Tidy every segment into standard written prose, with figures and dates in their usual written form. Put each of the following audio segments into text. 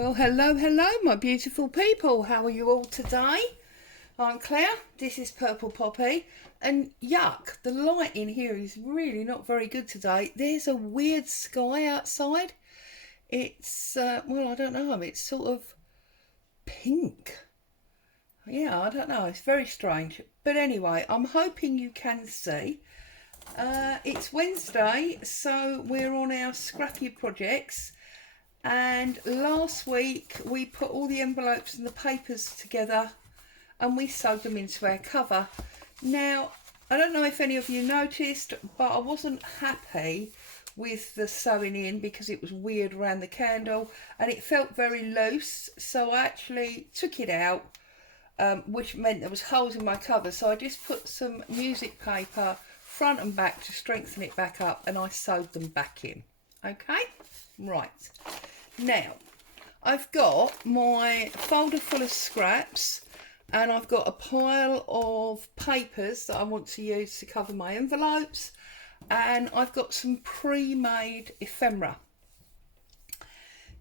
Well, hello, my beautiful people. How are you all today? I'm Claire. This is Purple Poppy. And yuck, the light in here is really not very good today. There's a weird sky outside. It's, well, I don't know. It's sort of pink. Yeah, I don't know. It's very strange. But anyway, I'm hoping you can see. It's Wednesday, so we're on our scrappy projects. And last week we put all the envelopes and the papers together and we sewed them into our cover. Now, I don't know if any of you noticed, but I wasn't happy with the sewing in because it was weird around the candle and it felt very loose. So I actually took it out, which meant there was holes in my cover. So I just put some music paper front and back to strengthen it back up and I sewed them back in. Okay, right. Now, I've got my folder full of scraps and I've got a pile of papers that I want to use to cover my envelopes, and I've got some pre-made ephemera.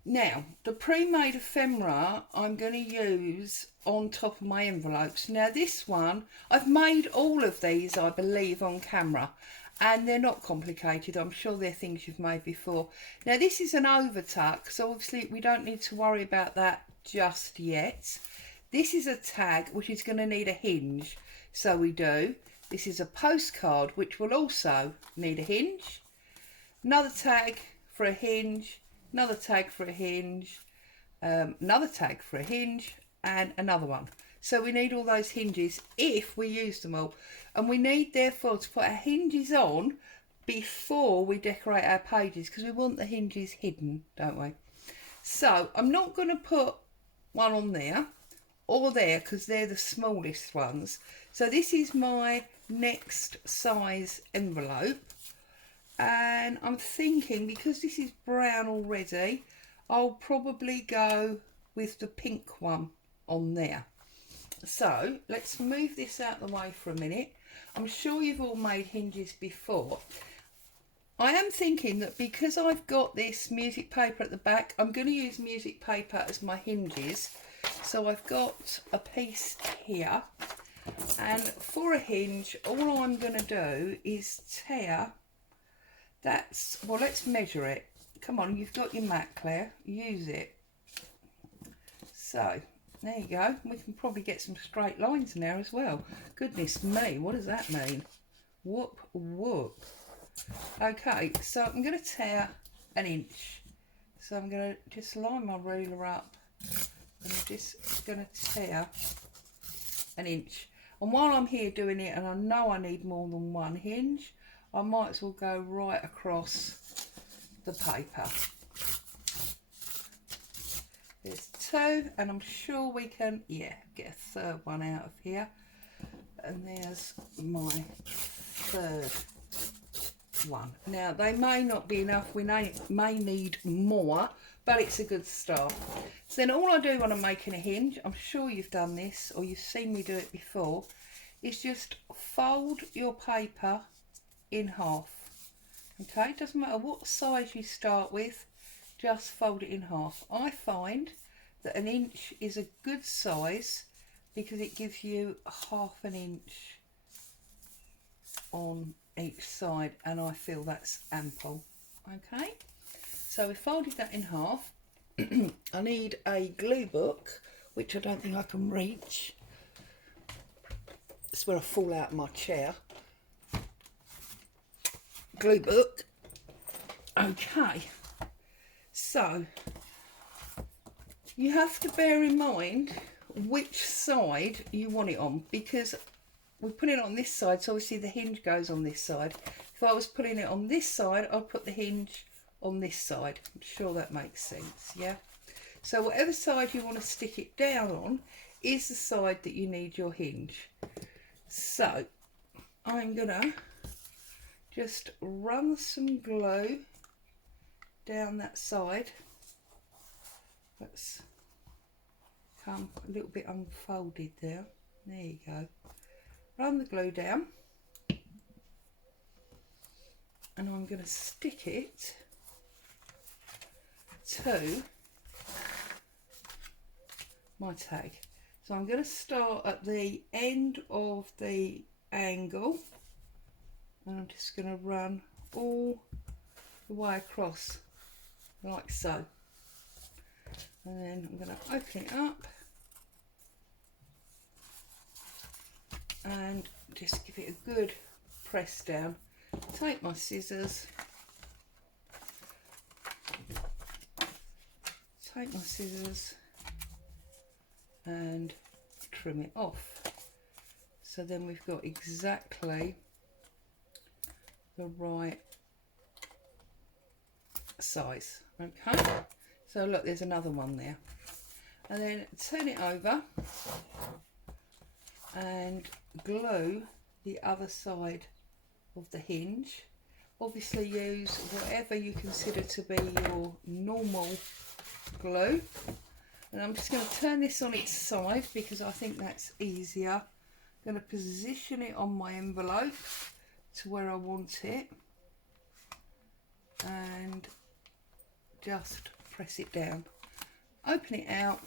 Now, the pre-made ephemera I'm going to use on top of my envelopes. Now, this one, I've made all of these, I believe, on camera. And they're not complicated. I'm sure they're things you've made before. Now, this is an overtuck, so obviously we don't need to worry about that just yet. This is a tag, which is going to need a hinge. So we do. This is a postcard, which will also need a hinge. Another tag for a hinge. Another tag for a hinge. Another tag for a hinge. And another one. So we need all those hinges if we use them all. And we need, therefore, to put our hinges on before we decorate our pages, because we want the hinges hidden, don't we? So I'm not going to put one on there or there because they're the smallest ones. So this is my next size envelope. And I'm thinking, because this is brown already, I'll probably go with the pink one on there. So let's move this out the way for a minute. I'm sure you've all made hinges before. I am thinking that because I've got this music paper at the back, I'm going to use music paper as my hinges. So I've got a piece here, and for a hinge, all I'm going to do is tear. That's, well, let's measure it. Come on, you've got your mat, Claire. Use it. So there you go. We can probably get some straight lines now as well. Goodness me, what does that mean? Whoop, whoop. Okay, so I'm going to tear an inch. So I'm going to just line my ruler up and I'm just going to tear an inch. And while I'm here doing it, and I know I need more than one hinge, I might as well go right across the paper. There's two, and I'm sure we can, yeah, get a third one out of here. And there's my third one. Now, they may not be enough. We may need more, but it's a good start. So then all I do when I'm making a hinge, I'm sure you've done this or you've seen me do it before, is just fold your paper in half. Okay, doesn't matter what size you start with, just fold it in half. I find that an inch is a good size because it gives you half an inch on each side, and I feel that's ample. Okay, so we folded that in half. I need a glue book, which I don't think I can reach. It's where I fall out of my chair. Glue book. Okay, so you have to bear in mind which side you want it on, because we put it on this side, so obviously the hinge goes on this side. If I was putting it on this side, I'd put the hinge on this side. I'm sure that makes sense, yeah? So whatever side you want to stick it down on is the side that you need your hinge. So I'm gonna just run some glue down that side. Let's come a little bit unfolded there. There you go. Run the glue down, and I'm going to stick it to my tag. So I'm going to start at the end of the angle, and I'm just going to run all the way across like so, and then I'm going to open it up and just give it a good press down. Take my scissors, and trim it off. So then we've got exactly the right size. Okay, so look, there's another one there. And then turn it over and glue the other side of the hinge. Obviously use whatever you consider to be your normal glue. And I'm just going to turn this on its side because I think that's easier. I'm going to position it on my envelope to where I want it and just press it down. Open it out,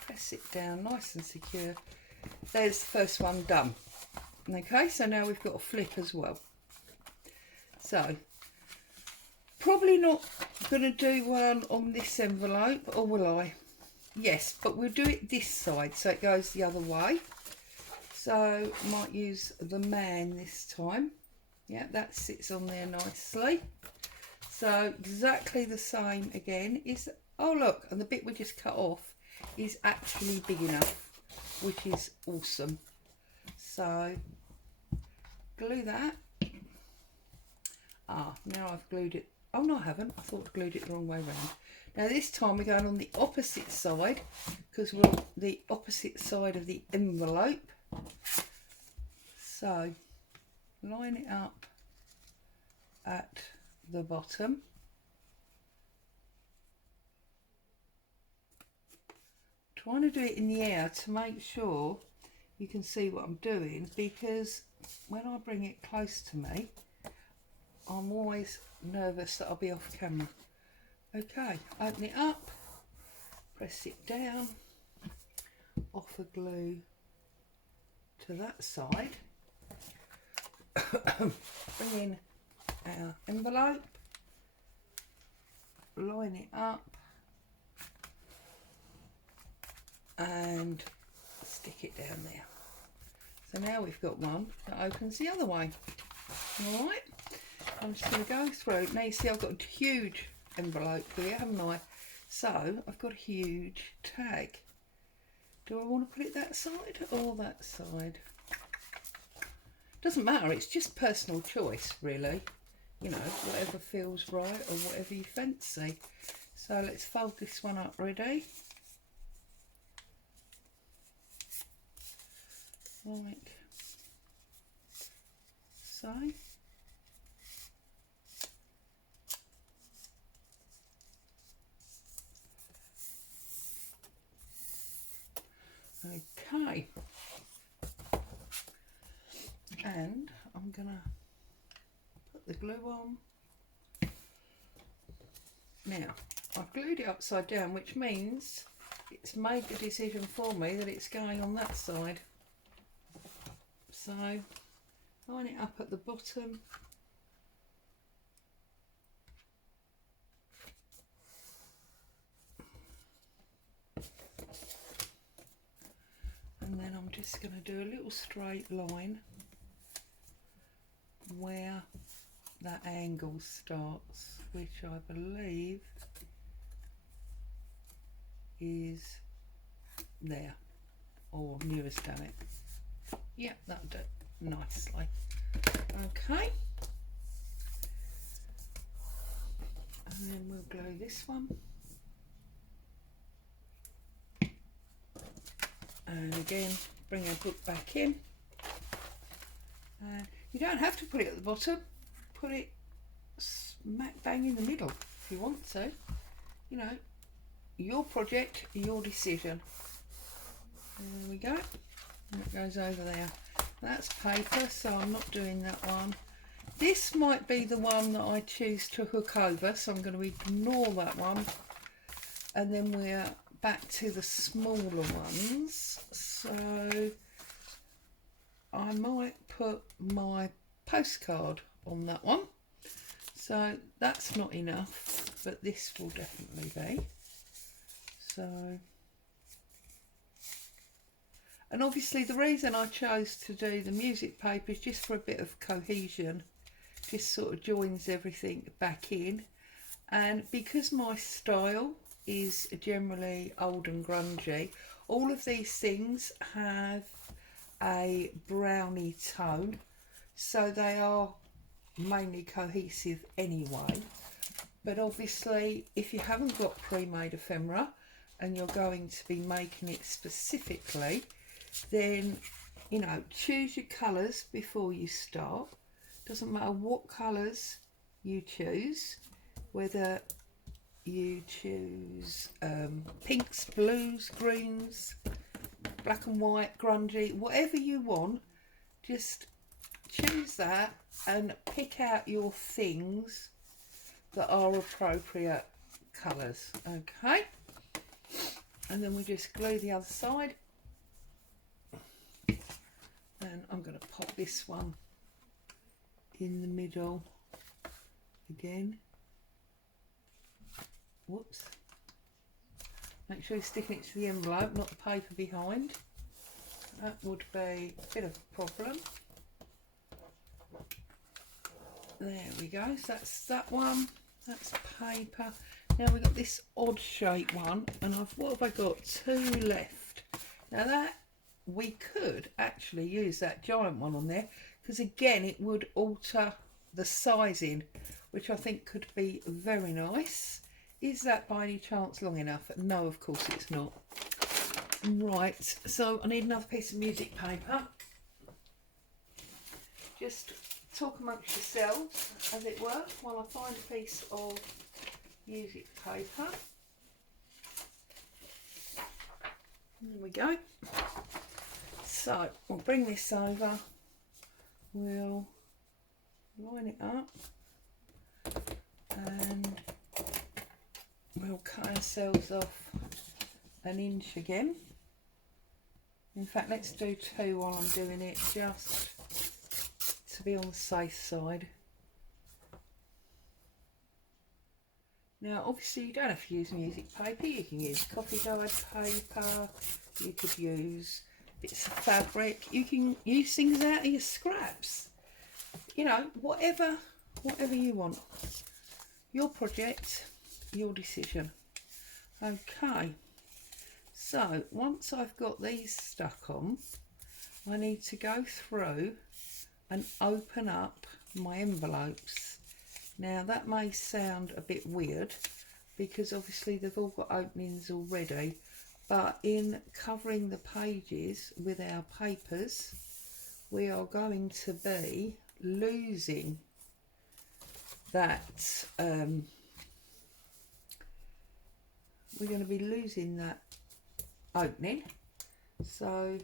press it down nice and secure. There's the first one done. Okay, so now we've got a flip as well. So probably not going to do one on this envelope, or will I? Yes, but we'll do it this side so it goes the other way. So might use the man this time. Yeah, that sits on there nicely. So exactly the same again. Oh look, and the bit we just cut off is actually big enough, which is awesome. So glue that. Now I've glued it. Oh no, I haven't. I thought I glued it the wrong way around. Now this time we're going on the opposite side because we're on the opposite side of the envelope. So line it up at the bottom. Trying to do it in the air to make sure you can see what I'm doing, because when I bring it close to me, I'm always nervous that I'll be off camera. Okay, open it up, press it down, offer glue to that side, bring in our envelope, line it up and stick it down there. So now we've got one that opens the other way. Alright, I'm just going to go through. Now you see I've got a huge envelope here, haven't I? So I've got a huge tag. Do I want to put it that side or that side? Doesn't matter, it's just personal choice really. You know, whatever feels right or whatever you fancy. So let's fold this one up. Ready? Like so. Okay, and I'm gonna put the glue on. Now I've glued it upside down, which means it's made the decision for me that it's going on that side. So line it up at the bottom. And then I'm just going to do a little straight line where that angle starts, which I believe is there, or nearest done it. Yep, that'll do nicely. Okay, and then we'll glue this one. And again, bring our book back in. And you don't have to put it at the bottom. Put it smack bang in the middle if you want to. You know, your project, your decision. There we go. And it goes over there. That's paper, so I'm not doing that one. This might be the one that I choose to hook over, so I'm going to ignore that one. and then we're back to the smaller ones. So I might put my postcard on that one. So that's not enough, but this will definitely be. So, and obviously the reason I chose to do the music paper is just for a bit of cohesion, just sort of joins everything back in. And because my style is generally old and grungy, all of these things have a browny tone, so they are mainly cohesive anyway. But obviously if you haven't got pre-made ephemera and you're going to be making it specifically, then, you know, choose your colours before you start. Doesn't matter what colours you choose, whether you choose pinks, blues, greens, black and white, grungy, whatever you want, just choose that and pick out your things that are appropriate colours. Okay, and then we just glue the other side, and I'm going to pop this one in the middle again. Whoops. Make sure you're sticking it to the envelope, not the paper behind. That would be a bit of a problem. There we go. So that's that one. That's paper. Now we've got this odd shape one, and what have I got? 2 left. Now that we could actually use that giant one on there, because again it would alter the sizing, which I think could be very nice. Is that by any chance long enough? No, of course it's not. Right, so I need another piece of music paper. Just talk amongst yourselves, as it were, while I find a piece of music paper. There we go. So we'll bring this over, we'll line it up, and we'll cut ourselves off 1 inch again. In fact, let's do 2 while I'm doing it, just to be on the safe side. Now obviously you don't have to use music paper, you can use coffee dyed paper, you could use bits of fabric, you can use things out of your scraps, you know, whatever you want. Your project, your decision. Okay, so once I've got these stuck on, I need to go through and open up my envelopes. Now that may sound a bit weird because obviously they've all got openings already, but in covering the pages with our papers, we are going to be losing that we're going to be losing that opening, so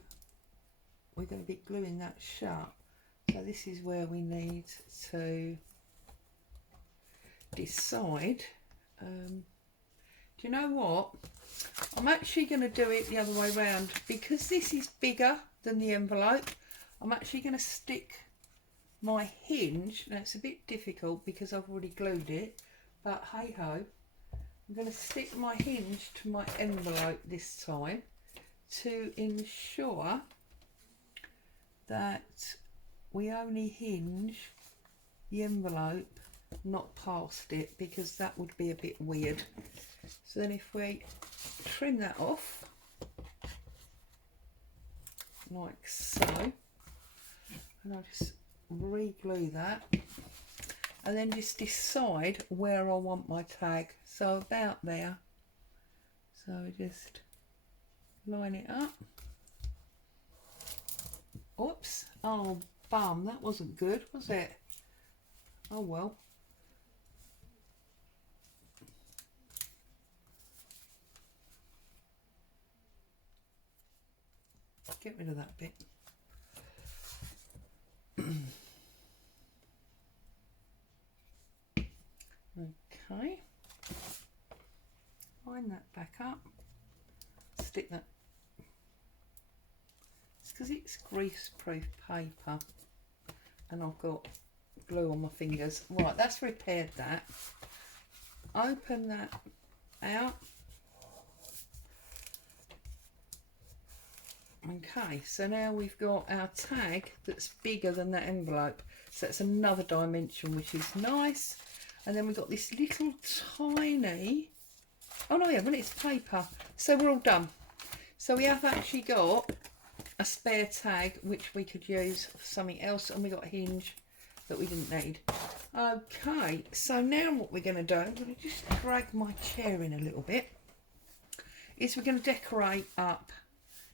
we're going to be gluing that shut. So this is where we need to decide. Do you know what? I'm actually going to do it the other way around, because this is bigger than the envelope. I'm actually going to stick my hinge. Now it's a bit difficult because I've already glued it, but hey ho, I'm going to stick my hinge to my envelope this time to ensure that we only hinge the envelope, not past it, because that would be a bit weird. So then if we trim that off like so, and I'll just re-glue that, and then just decide where I want my tag. So about there, so just line it up. Oops, oh bum, that wasn't good, was it? Oh well. Get rid of that bit. Okay. line that back up, stick that. It's because it's grease-proof paper and I've got glue on my fingers. Right, that's repaired that. Open that out. Okay, so now we've got our tag that's bigger than that envelope. So that's another dimension, which is nice. And then we've got this little tiny, oh no, yeah, but it's paper. So we're all done. So we have actually got a spare tag, which we could use for something else. And we got a hinge that we didn't need. Okay, so now what we're going to do, I'm going to just drag my chair in a little bit, is we're going to decorate up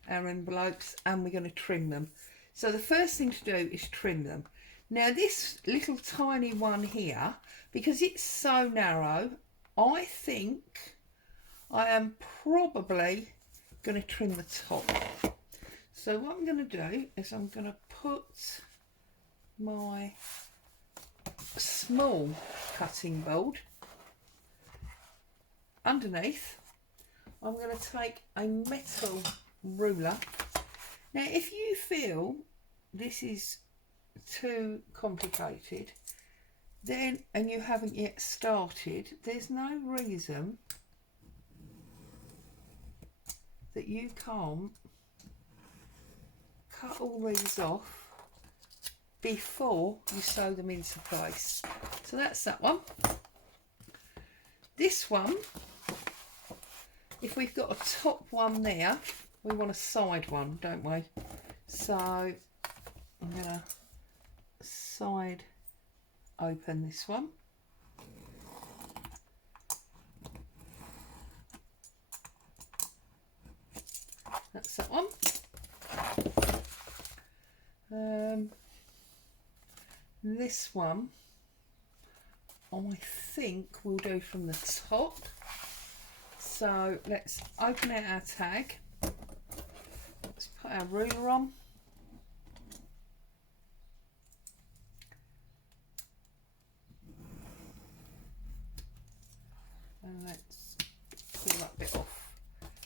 our envelopes and we're going to trim them. So the first thing to do is trim them. Now this little tiny one here, because it's so narrow, I think I am probably going to trim the top. So what I'm going to do is I'm going to put my small cutting board underneath. I'm going to take a metal ruler. Now if you feel this is too complicated then, and you haven't yet started, there's no reason that you can't cut all these off before you sew them into place. So that's that one. This one, if we've got a top one there, we want a side one, don't we? So I'm going to side open this one. That's that one. This one I think we'll do from the top. So let's open out our tag. Let's put our ruler on. And let's pull that bit off.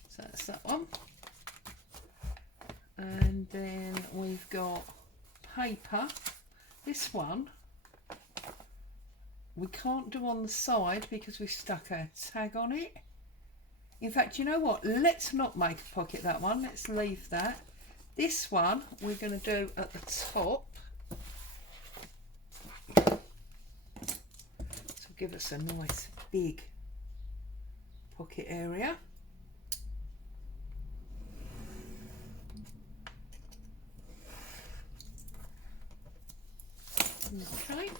So that's that one. And then we've got paper. This one we can't do on the side because we've stuck our tag on it. In fact, you know what? Let's not make a pocket that one. Let's leave that. This one we're going to do at the top. So give us a nice big pocket area. Okay.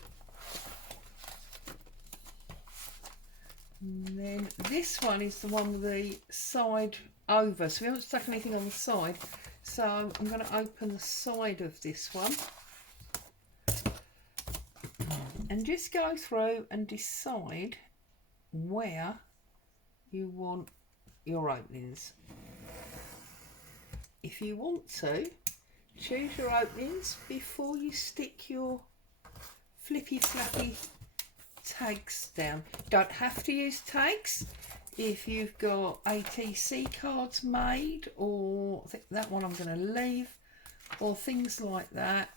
And then this one is the one with the side over, so we haven't stuck anything on the side. So I'm going to open the side of this one and just go through and decide where you want your openings. If you want to, choose your openings before you stick your flippy flappy tags down. Don't have to use tags if you've got ATC cards made, or I think that one I'm going to leave, or things like that,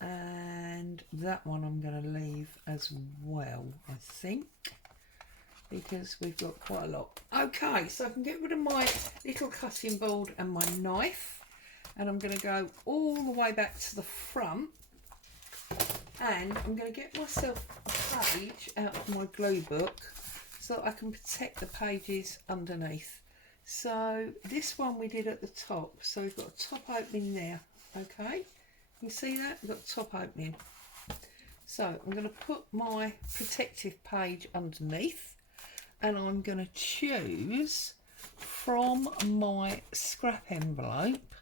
and that one I'm going to leave as well, I think, because we've got quite a lot. Okay, so I can get rid of my little cutting board and my knife, and I'm going to go all the way back to the front. And I'm going to get myself a page out of my glue book so that I can protect the pages underneath. So this one we did at the top. So we've got a top opening there. Okay, you see that? We've got a top opening. So I'm going to put my protective page underneath, and I'm going to choose from my scrap envelope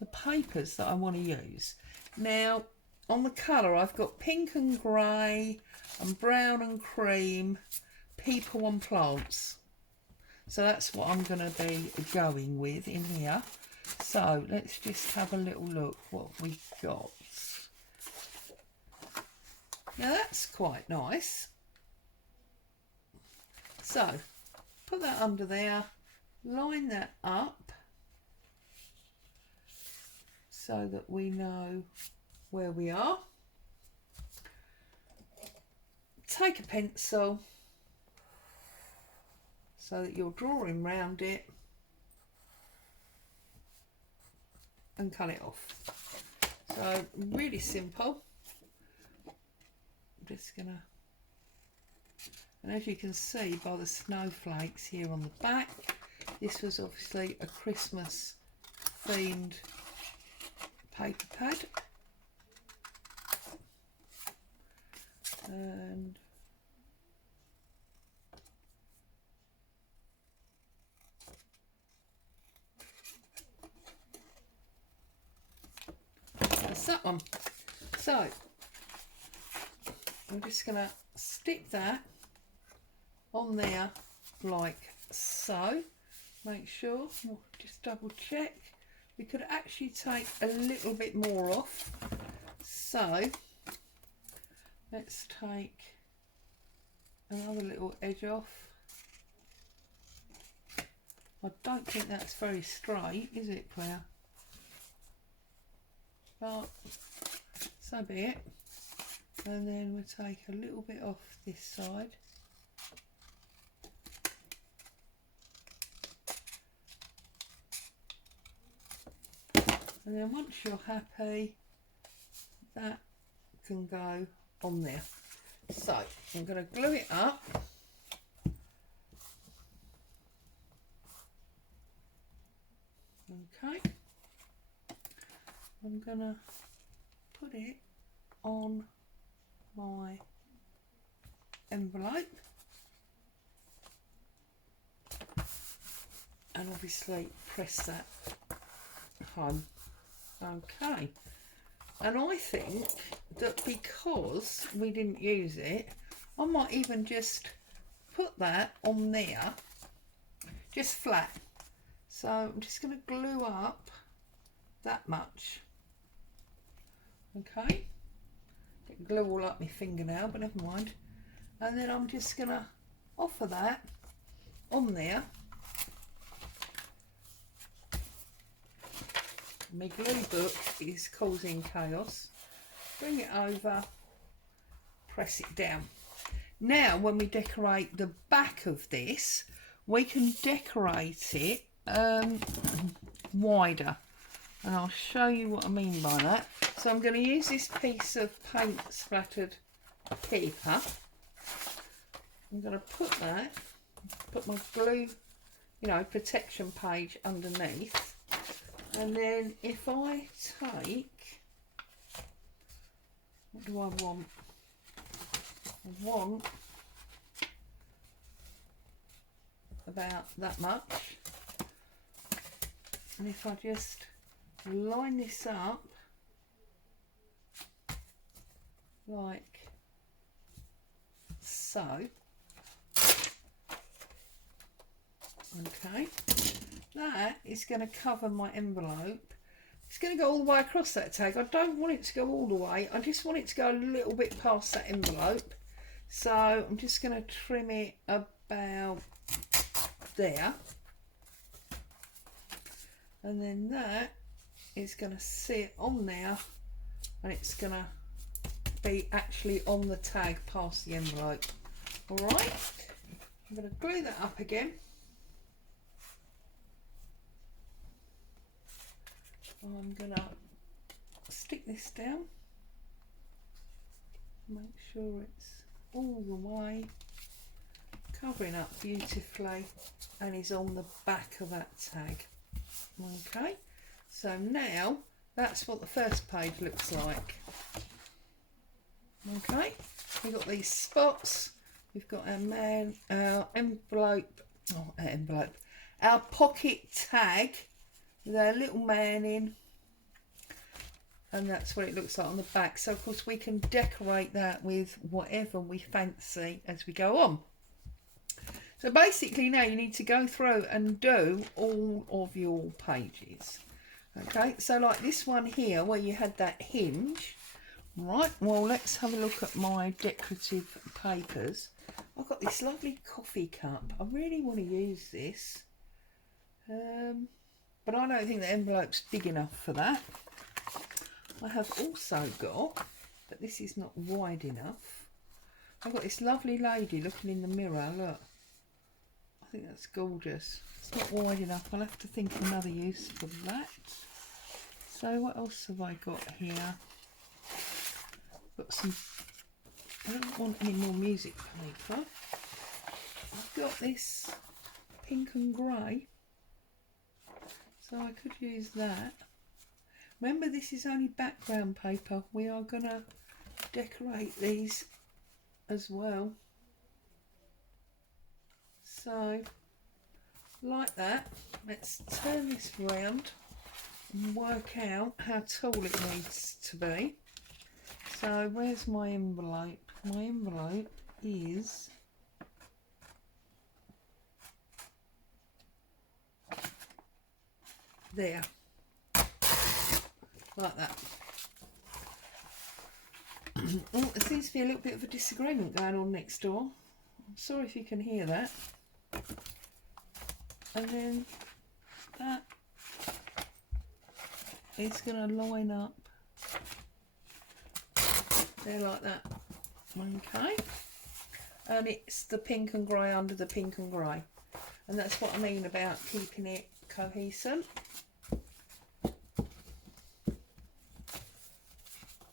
the papers that I want to use. Now, on the colour, I've got pink and grey and brown and cream, people and plants. So that's what I'm going to be going with in here. So let's just have a little look what we've got. Now that's quite nice. So put that under there, line that up so that we know where we are. Take a pencil so that you're drawing round it and cut it off. So really simple. I'm just gonna, and as you can see by the snowflakes here on the back, this was obviously a Christmas themed paper pad. And that's that one. So I'm just going to stick that on there like so. Make sure, we'll just double check. We could actually take a little bit more off. So let's take another little edge off. I don't think that's very straight, is it, Claire? But so be it. And then we'll take a little bit off this side. And then once you're happy, that can go on there. So I'm going to glue it up. Okay. I'm going to put it on my envelope. And obviously press that home. Okay. And I think that because we didn't use it, I might even just put that on there, just flat. So I'm just going to glue up that much. Okay. Get glue all up my fingernail, but never mind. And then I'm just going to offer that on there. My glue book is causing chaos. Bring it over, press it down. Now when we decorate the back of this, we can decorate it wider, and I'll show you what I mean by that. So I'm going to use this piece of paint splattered paper. I'm going to put my glue, protection page underneath. And then if I take, what do I want? I want about that much. And if I just line this up like so, okay. That is going to cover my envelope. It's going to go all the way across that tag. I don't want it to go all the way. I just want it to go a little bit past that envelope. So I'm just going to trim it about there. And then that is going to sit on there, and it's going to be actually on the tag past the envelope. All right. I'm going to glue that up again. I'm going to stick this down, make sure it's all the way covering up beautifully and is on the back of that tag. Okay, so now that's what the first page looks like. Okay, we've got these spots, we've got our our pocket tag with our little man in, and that's what it looks like on the back. So of course we can decorate that with whatever we fancy as we go on. So basically now you need to go through and do all of your pages. Okay, so like this one here where you had that hinge. Right, well let's have a look at my decorative papers. I've got this lovely coffee cup. I really want to use this. But I don't think the envelope's big enough for that. I have also got, but this is not wide enough. I've got this lovely lady looking in the mirror, look. I think that's gorgeous. It's not wide enough. I'll have to think of another use for that. So what else have I got here? Got some, I don't want any more music paper. I've got this pink and grey. So I could use that. Remember, this is only background paper. We are going to decorate these as well. So, like that. Let's turn this round and work out how tall it needs to be. So, where's my envelope? My envelope is... there. Like that. Oh, there seems to be a little bit of a disagreement going on next door. I'm sorry if you can hear that. And then that is going to line up there like that. Okay. And it's the pink and grey under the pink and grey. And that's what I mean about keeping it cohesive.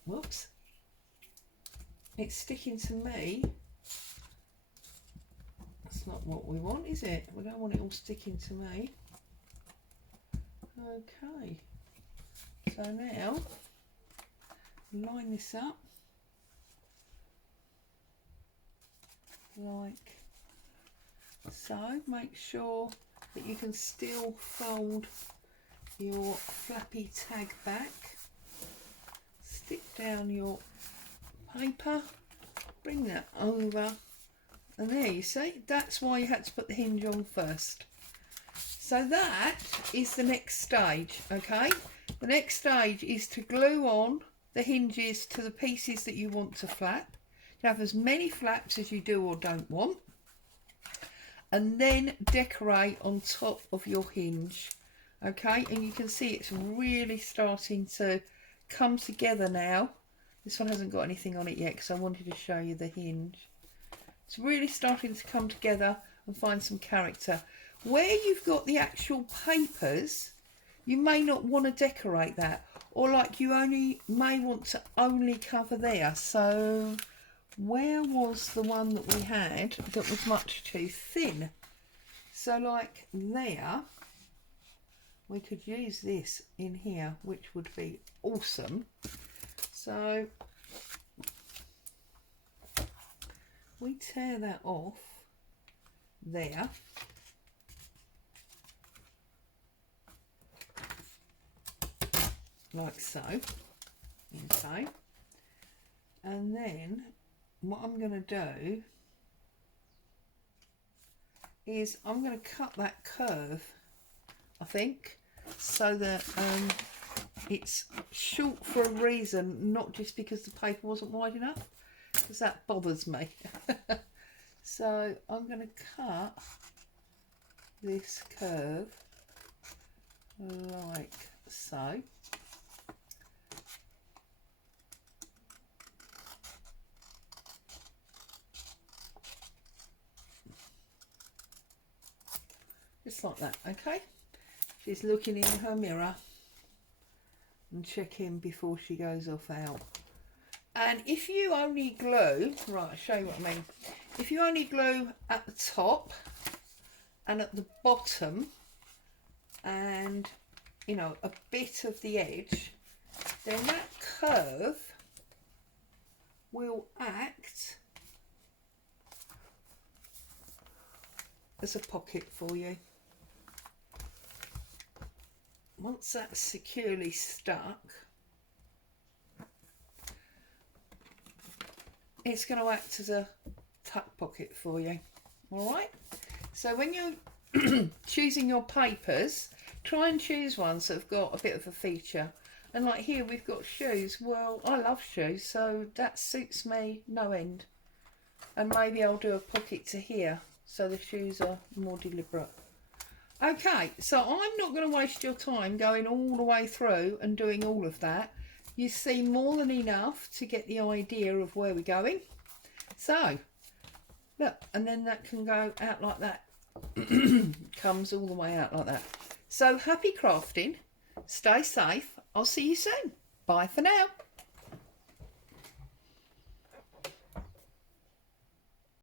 Whoops. It's sticking to me. That's not what we want, is it? We don't want it all sticking to me. Okay. So now, line this up. Like so. Make sure that you can still fold your flappy tag back. Stick down your paper, bring that over, and there you see, that's why you had to put the hinge on first. So that is the next stage, okay? The next stage is to glue on the hinges to the pieces that you want to flap. You have as many flaps as you do or don't want, and then decorate on top of your hinge, okay? And you can see it's really starting to come together now. This one hasn't got anything on it yet because I wanted to show you the hinge. It's really starting to come together and find some character. Where you've got the actual papers, you may not want to decorate that, or like you only may want to only cover there. So where was the one that we had that was much too thin? So like there, we could use this in here, which would be awesome. So we tear that off there. Like so. Okay. And then what I'm going to do is I'm going to cut that curve, I think, so that it's short for a reason, not just because the paper wasn't wide enough, because that bothers me. So I'm going to cut this curve like so. Just like that, okay? She's looking in her mirror and checking before she goes off out. And if you only glue, right, I'll show you what I mean. If you only glue at the top and at the bottom and, you know, a bit of the edge, then that curve will act as a pocket for you. Once that's securely stuck, it's going to act as a tuck pocket for you. All right. So when you're choosing your papers, try and choose ones that have got a bit of a feature. And like here, we've got shoes. Well, I love shoes, so that suits me no end. And maybe I'll do a pocket to here so the shoes are more deliberate. Okay, so I'm not going to waste your time going all the way through and doing all of that. You see more than enough to get the idea of where we're going. So, look, and then that can go out like that. Comes all the way out like that. So happy crafting. Stay safe. I'll see you soon. Bye for now.